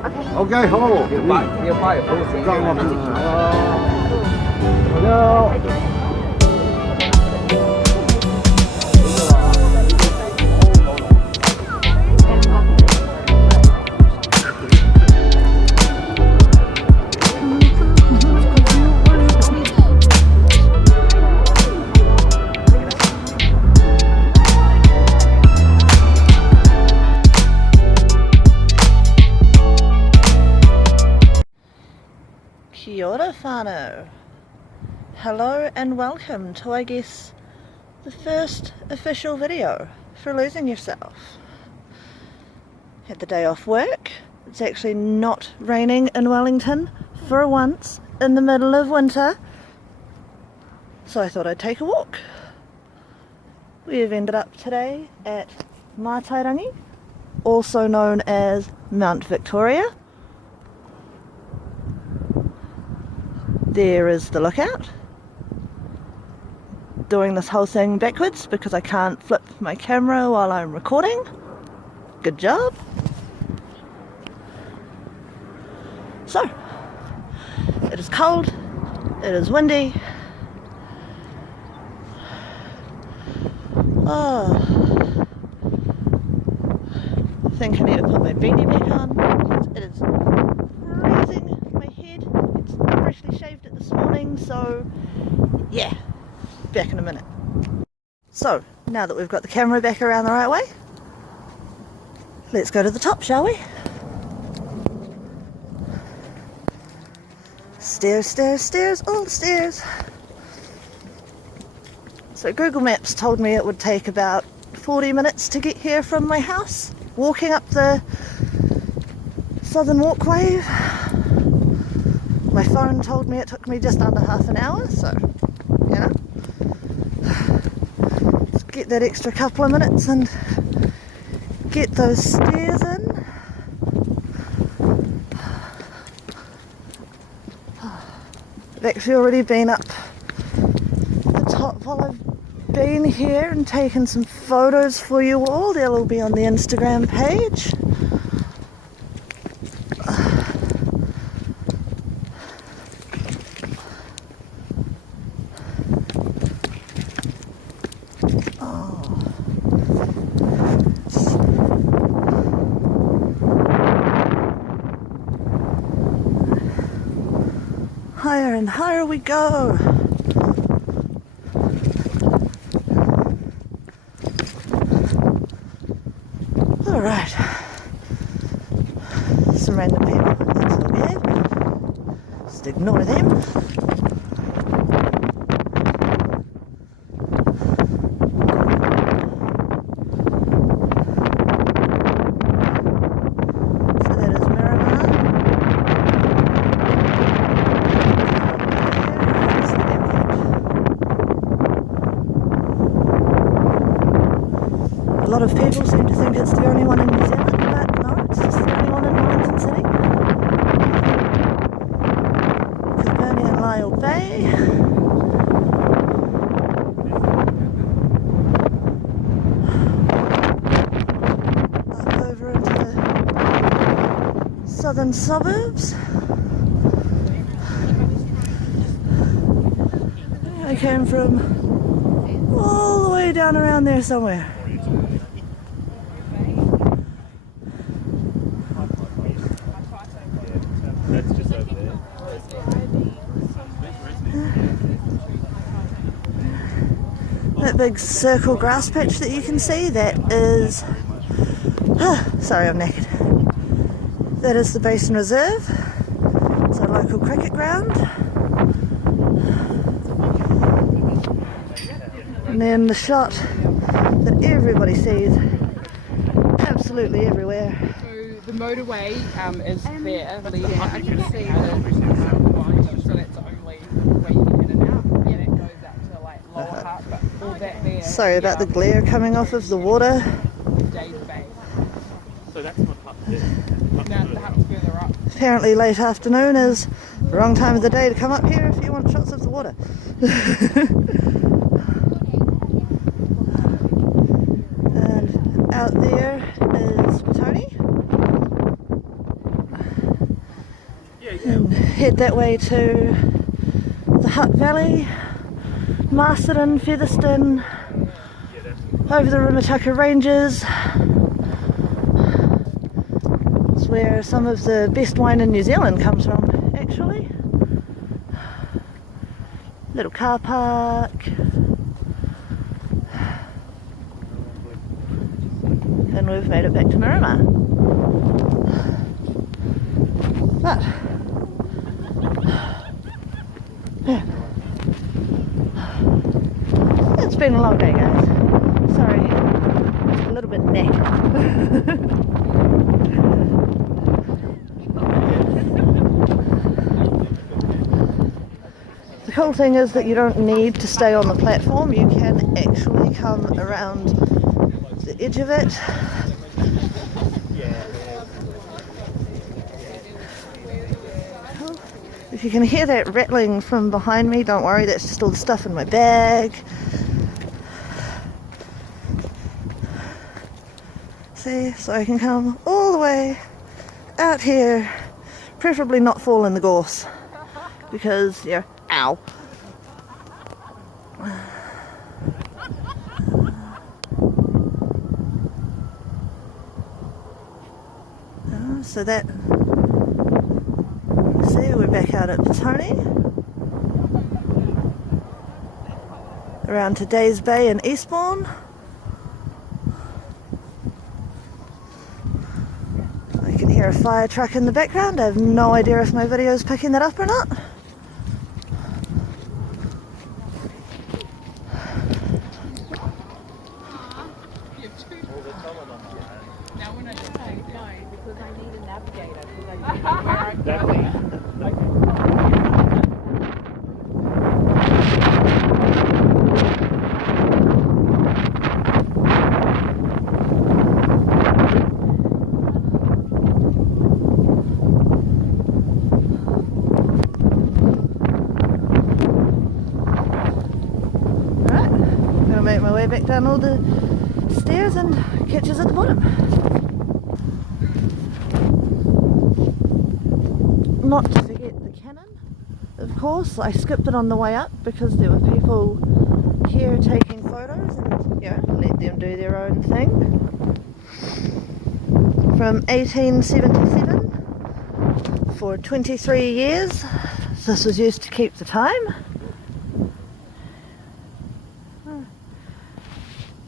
OK， 好。要快有路线。Hello。Kia ora whānau. Hello and welcome to, I guess, the first official video for losing yourself. Had the day off work. It's actually not raining in Wellington for once in the middle of winter, so I thought I'd take a walk. We have ended up today at Matairangi, also known as Mount Victoria. There is the lookout. Doing this whole thing backwards because I can't flip my camera while I'm recording. Good job. So, it is cold, it is windy. Oh, I think I need to put my beanie back on. It is freezing. My head, it's freshly shaved it this morning, so yeah, back in a minute. So, now that we've got the camera back around the right way, let's go to the top, shall we? Stairs, stairs, stairs, all the stairs. So Google Maps told me it would take about 40 minutes to get here from my house, walking up the Southern Walkway. My phone told me it took me just under half an hour, so, you know, let's get that extra couple of minutes and get those stairs in. I've actually already been up the top while I've been here and taken some photos for you all. They'll all be on the Instagram page. Higher and higher we go. Alright. Some random people, that's all good. Just ignore them. A lot of people seem to think it's the only one in New Zealand, but no, it's just the only one in Wellington City. Kilburn and Lyle Bay. Up over into the southern suburbs. I came from all the way down around there somewhere. That big circle grass patch that you can see, that is, sorry I'm naked, that is the Basin Reserve. It's a local cricket ground. And then the shot that everybody sees absolutely everywhere. So the motorway is there, you can see the, so that's the only way you can get in and out. Yeah, that goes out to like Lower Heart, but all that there. Sorry about the glare coming off of the water. Days Bay. So that's not hut there. No, the hut's further up. Apparently late afternoon is the wrong time of the day to come up here if you want shots of the water. And out there is Tony. head that way to the Hutt Valley, Masterton, Featherston, over the Rumitaka Ranges. It's where some of the best wine in New Zealand comes from, actually. Little car park. And we've made it back to Miramar. But yeah. It's been a long day, guys. Sorry, a little bit knackered. The cool thing is that you don't need to stay on the platform. You can actually come around the edge of it. If you can hear that rattling from behind me, don't worry, that's just all the stuff in my bag. See, so I can come all the way out here, preferably not fall in the gorse, because, yeah, ow. So that, see, we're back out at Tony, around to Days Bay in Eastbourne. I can hear a fire truck in the background. I have no idea if my video is picking that up or not. Make my way back down all the stairs and catch us at the bottom. Not to forget the cannon, of course. I skipped it on the way up because there were people here taking photos and, you know, let them do their own thing. From 1877 for 23 years. This was used to keep the time.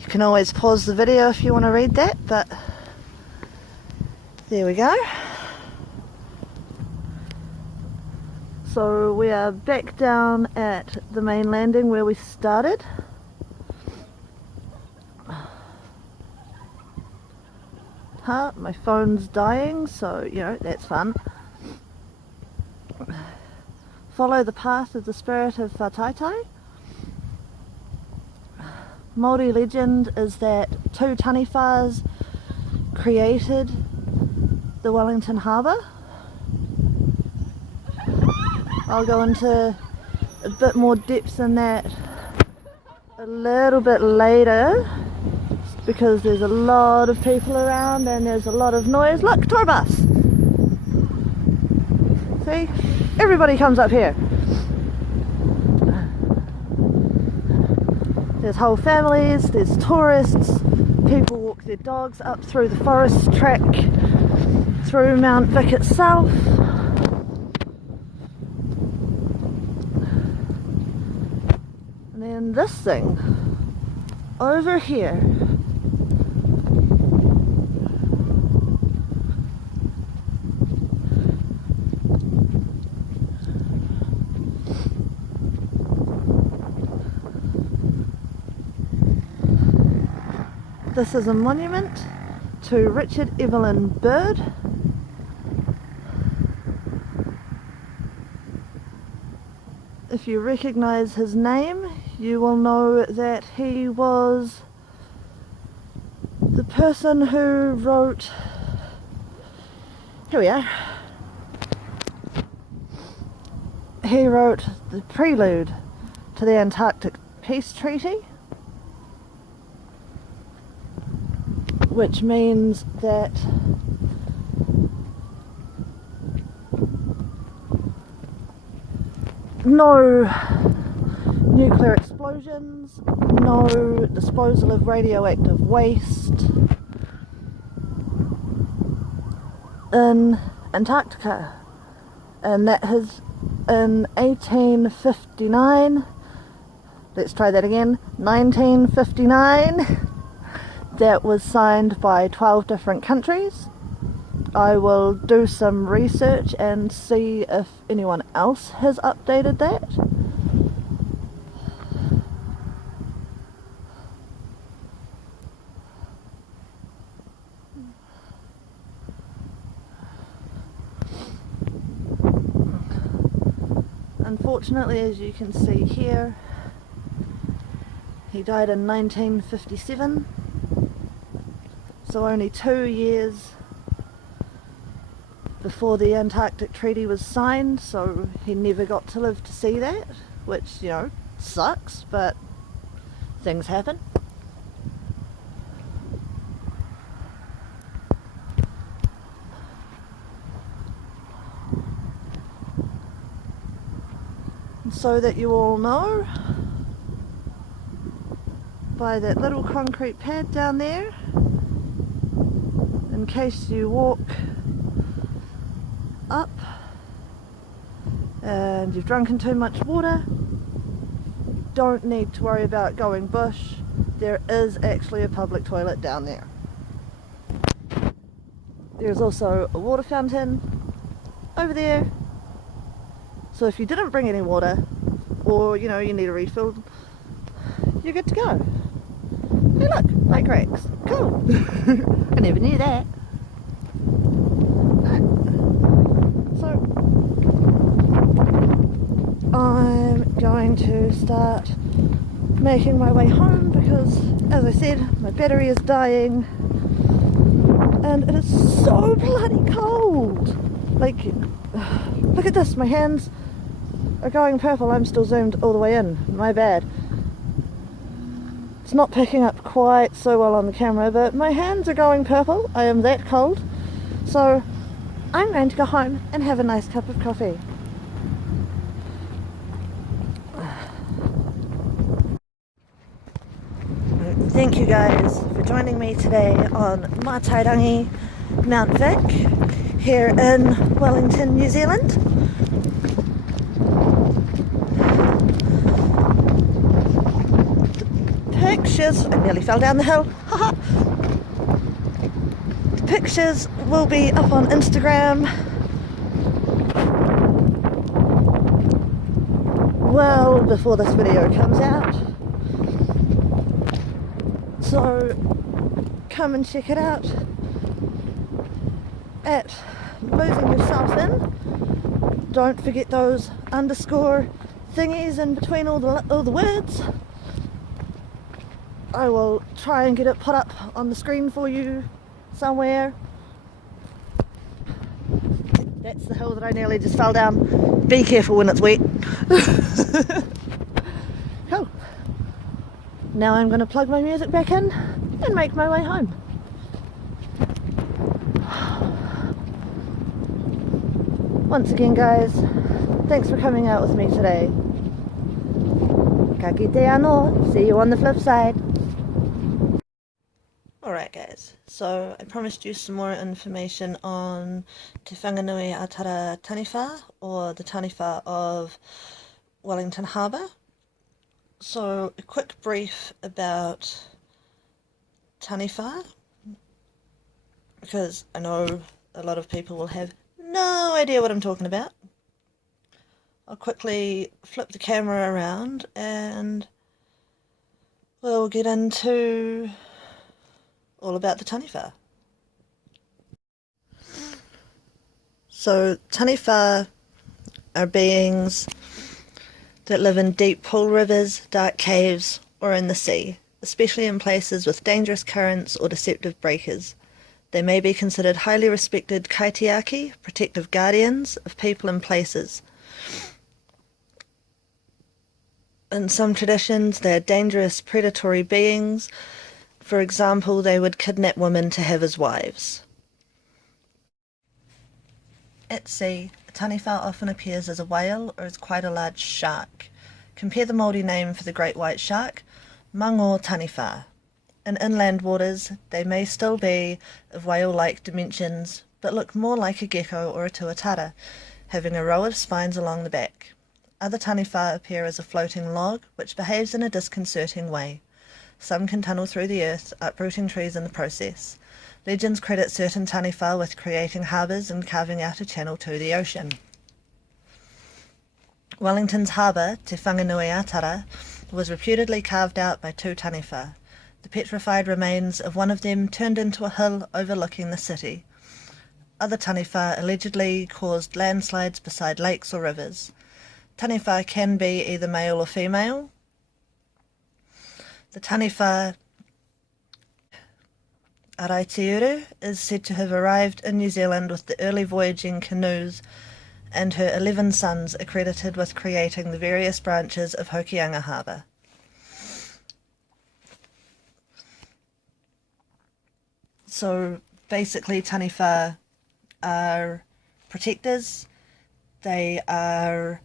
You can always pause the video if you want to read that, but there we go. So we are back down at the main landing where we started. My phone's dying, so, you know, that's fun. Follow the path of the spirit of Whātaitai. Māori legend is that two Taniwhas created the Wellington Harbour. I'll go into a bit more depth in that a little bit later, because there's a lot of people around and there's a lot of noise. Look, tour bus! See? Everybody comes up here. There's whole families, there's tourists, people walk their dogs up through the forest track, through Mount Vic itself. And then this thing, over here, this is a monument to Richard Evelyn Bird. If you recognise his name, you will know that he was the person who wrote, here we are, he wrote the prelude to the Antarctic Peace Treaty, which means that no nuclear explosions, no disposal of radioactive waste in Antarctica. And that is in 1859, let's try that again, 1959, that was signed by 12 different countries. I will do some research and see if anyone else has updated that. Unfortunately, as you can see here, he died in 1957, so only 2 years before the Antarctic Treaty was signed, so he never got to live to see that, which, you know, sucks, but things happen. So that you all know, by that little concrete pad down there, in case you walk up and you've drunken too much water, you don't need to worry about going bush. There is actually a public toilet down there. There's also a water fountain over there, so if you didn't bring any water, or you know, you need a refill, you're good to go. Hey look, light cracks. Cool. I never knew that. So I'm going to start making my way home because, as I said, my battery is dying and it is so bloody cold. Like, look at this, my hands are going purple. I'm still zoomed all the way in, my bad. It's not picking up quite so well on the camera, but my hands are going purple. I am that cold. So I'm going to go home and have a nice cup of coffee. Thank you guys for joining me today on Matairangi, Mount Vic, here in Wellington, New Zealand. The pictures, I nearly fell down the hill, haha. The pictures will be up on Instagram well before this video comes out. So come and check it out at Losing Yourself In. Don't forget those underscore thingies in between all the words. I will try and get it put up on the screen for you somewhere. That's the hill that I nearly just fell down. Be careful when it's wet. Cool. Now I'm going to plug my music back in and make my way home. Once again guys, thanks for coming out with me today. Ka kite anō, see you on the flip side. Alright guys, so I promised you some more information on Te Whanganui Atara Taniwha, or the Taniwha of Wellington Harbour. So a quick brief about Taniwha, because I know a lot of people will have no idea what I'm talking about. I'll quickly flip the camera around and we'll get into all about the Taniwha. So Taniwha are beings that live in deep pool rivers, dark caves, or in the sea, especially in places with dangerous currents or deceptive breakers. They may be considered highly respected kaitiaki, protective guardians of people and places. In some traditions, they are dangerous predatory beings. For example, they would kidnap women to have as wives. At sea, a Taniwha often appears as a whale or as quite a large shark. Compare the Māori name for the great white shark, Mango Taniwha. In inland waters, they may still be of whale-like dimensions, but look more like a gecko or a tuatara, having a row of spines along the back. Other Taniwha appear as a floating log, which behaves in a disconcerting way. Some can tunnel through the earth, uprooting trees in the process. Legends credit certain Taniwha with creating harbours and carving out a channel to the ocean. Wellington's harbour, Te Whanganui-a-Tara, was reputedly carved out by two Taniwha. The petrified remains of one of them turned into a hill overlooking the city. Other Taniwha allegedly caused landslides beside lakes or rivers. Taniwha can be either male or female. The Taniwha Araitiuru is said to have arrived in New Zealand with the early voyaging canoes and her 11 sons are credited with creating the various branches of Hokianga Harbour. So basically Taniwha are protectors. They are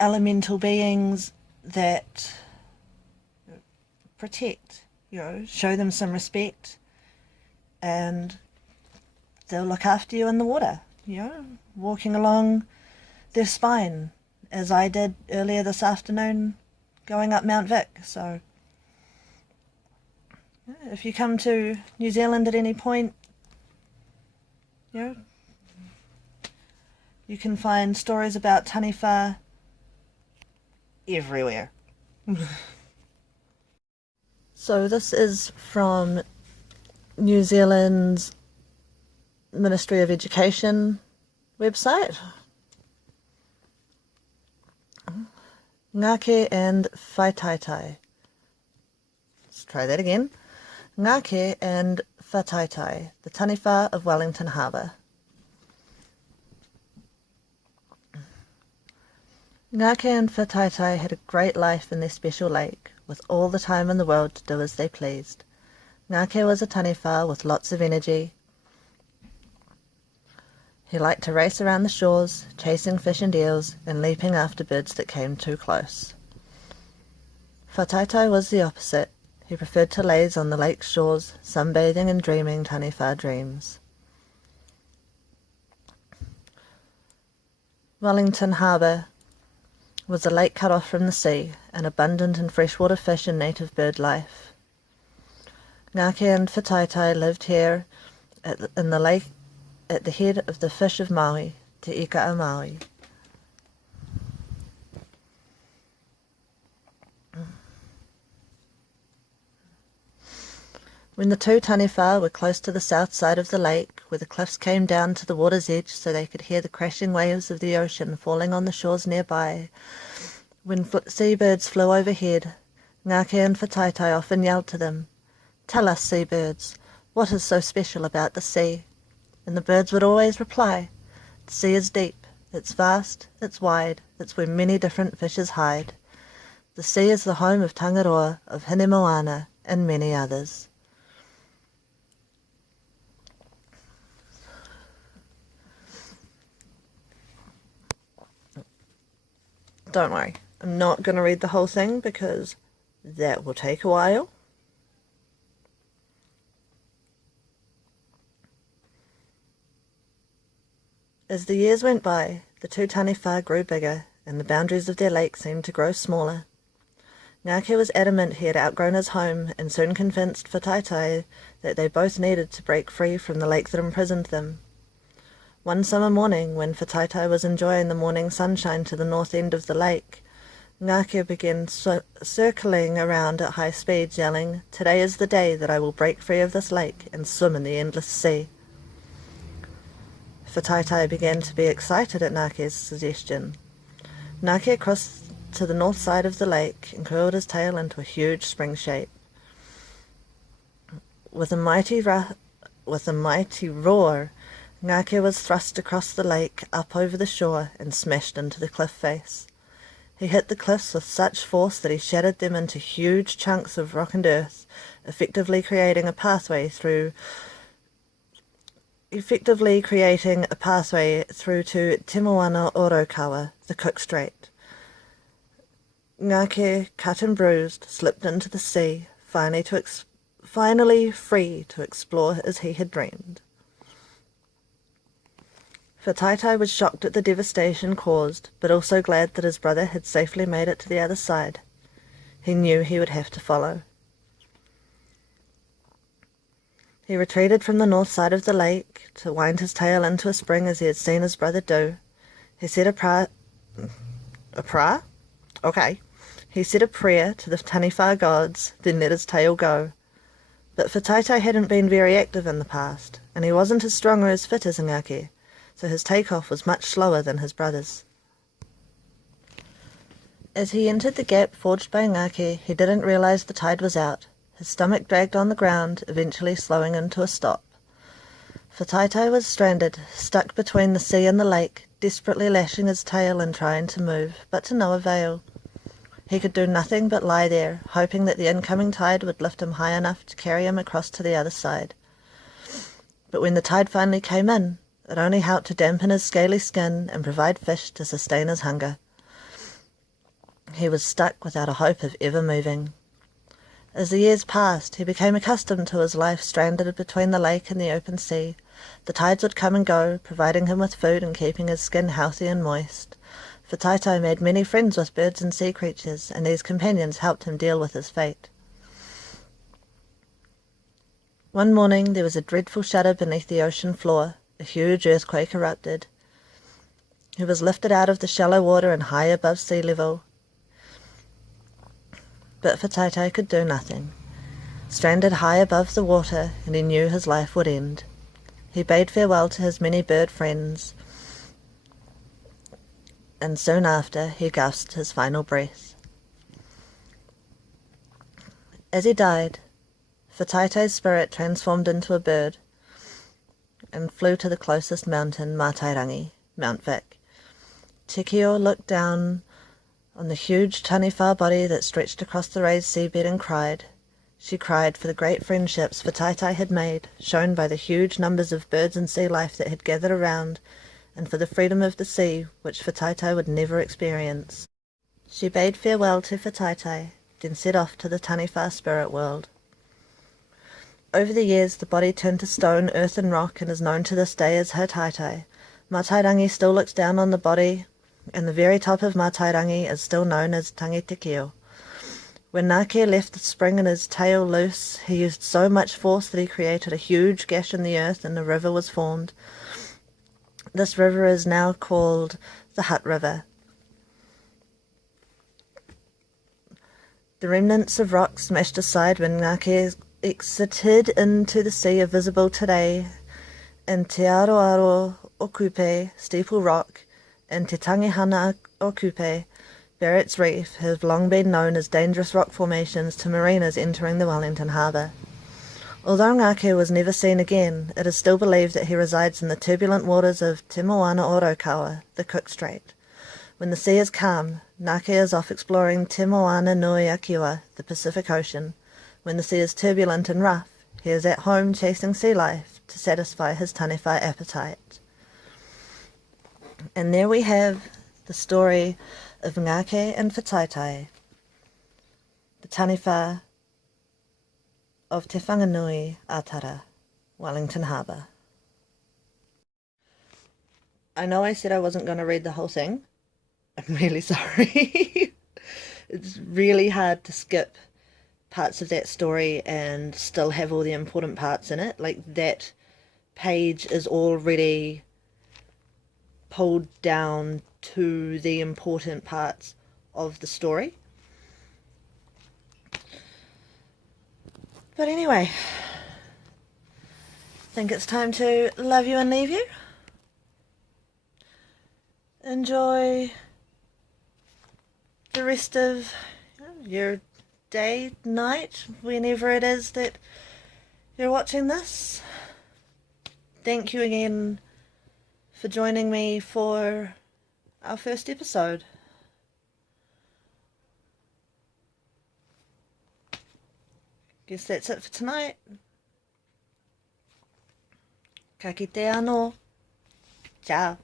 elemental beings that protect, show them some respect, and they'll look after you in the water, walking along their spine, as I did earlier this afternoon going up Mount Vic. So if you come to New Zealand at any point, you can find stories about Taniwha everywhere. So this is from New Zealand's Ministry of Education website. Ngāke and Whaitaitai. Let's try that again. Ngāke and Whaitaitai, the Taniwha of Wellington Harbour. Ngāke and Whaitaitai had a great life in their special lake, with all the time in the world to do as they pleased. Ngāke was a Taniwha with lots of energy. He liked to race around the shores, chasing fish and eels, and leaping after birds that came too close. Whaitaitai was the opposite. He preferred to laze on the lake's shores, sunbathing and dreaming Taniwha dreams. Wellington Harbour was a lake cut off from the sea, and abundant in freshwater fish and native bird life. Ngāke and Whaitaitai lived here in the lake at the head of the fish of Maui, Te Ika a Maui. When the two Taniwha were close to the south side of the lake, where the cliffs came down to the water's edge so they could hear the crashing waves of the ocean falling on the shores nearby, when seabirds flew overhead, Ngāke and Whaitaitai often yelled to them, "Tell us, seabirds, what is so special about the sea?" And the birds would always reply, "The sea is deep, it's vast, it's wide, it's where many different fishes hide. The sea is the home of Tangaroa, of Hine Moana, and many others." Don't worry, I'm not going to read the whole thing because that will take a while. As the years went by, the two Taniwha grew bigger, and the boundaries of their lake seemed to grow smaller. Ngāke was adamant he had outgrown his home, and soon convinced Whaitaitai that they both needed to break free from the lake that imprisoned them. One summer morning, when Whaitaitai was enjoying the morning sunshine to the north end of the lake, Ngāke began circling around at high speeds, yelling, "Today is the day that I will break free of this lake and swim in the endless sea." Whaitaitai began to be excited at Ngāke's suggestion. Ngāke crossed to the north side of the lake and curled his tail into a huge spring shape. With a mighty roar, Ngāke was thrust across the lake, up over the shore, and smashed into the cliff face. He hit the cliffs with such force that he shattered them into huge chunks of rock and earth, effectively creating a pathway through effectively creating a pathway through to Te Moana Orokawa, the Cook Strait. Ngake, cut and bruised, slipped into the sea, finally free to explore as he had dreamed. Whakaitai was shocked at the devastation caused, but also glad that his brother had safely made it to the other side. He knew he would have to follow. He retreated from the north side of the lake to wind his tail into a spring as he had seen his brother do. He said a prayer? Okay. He said a prayer to the Taniwha gods, then let his tail go. But Whakaitai hadn't been very active in the past, and he wasn't as strong or as fit as Ngake, so his takeoff was much slower than his brother's. As he entered the gap forged by Ngake, he didn't realize the tide was out. His stomach dragged on the ground, eventually slowing into a stop. Whakaitai was stranded, stuck between the sea and the lake, desperately lashing his tail and trying to move, but to no avail. He could do nothing but lie there, hoping that the incoming tide would lift him high enough to carry him across to the other side. But when the tide finally came in, it only helped to dampen his scaly skin and provide fish to sustain his hunger. He was stuck without a hope of ever moving. As the years passed, he became accustomed to his life stranded between the lake and the open sea. The tides would come and go, providing him with food and keeping his skin healthy and moist. Whakaitai made many friends with birds and sea creatures, and these companions helped him deal with his fate. One morning there was a dreadful shudder beneath the ocean floor. A huge earthquake erupted. He was lifted out of the shallow water and high above sea level. But Whakaitai could do nothing. Stranded high above the water, and he knew his life would end. He bade farewell to his many bird friends, and soon after he gasped his final breath. As he died, Whakaitai's spirit transformed into a bird and flew to the closest mountain, Matairangi, Mount Vic. Tekio looked down on the huge Taniwha body that stretched across the raised seabed and cried. She cried for the great friendships Whakaitai had made, shown by the huge numbers of birds and sea life that had gathered around, and for the freedom of the sea, which Whakaitai would never experience. She bade farewell to Whakaitai, then set off to the Taniwha spirit world. Over the years, the body turned to stone, earth and rock, and is known to this day as her taitai. Matairangi still looks down on the body, and the very top of Matairangi is still known as Tangi Tekio. When Ngake left the spring and his tail loose, he used so much force that he created a huge gash in the earth and a river was formed. This river is now called the Hutt River. The remnants of rock smashed aside when Ngake exited into the sea are visible today in Te Aroaro o Kupe, Steeple Rock, and Te Tangihana o Kupe, Barrett's Reef, have long been known as dangerous rock formations to mariners entering the Wellington Harbour. Although Ngake was never seen again, it is still believed that he resides in the turbulent waters of Te Moana Orokawa, the Cook Strait. When the sea is calm, Ngake is off exploring Te Moana Nui Akiwa, the Pacific Ocean. When the sea is turbulent and rough, he is at home chasing sea life to satisfy his Taniwha appetite. And there we have the story of Ngake and Whakaitai, the Taniwha of Te Whanganui Atara, Wellington Harbour. I know I said I wasn't going to read the whole thing. I'm really sorry. It's really hard to skip parts of that story and still have all the important parts in it. Like, that page is already pulled down to the important parts of the story. But anyway, I think it's time to love you and leave you. Enjoy the rest of your day, night, whenever it is that you're watching this. Thank you again for joining me for our first episode. Guess that's it for tonight. Ka kite anō. Ciao.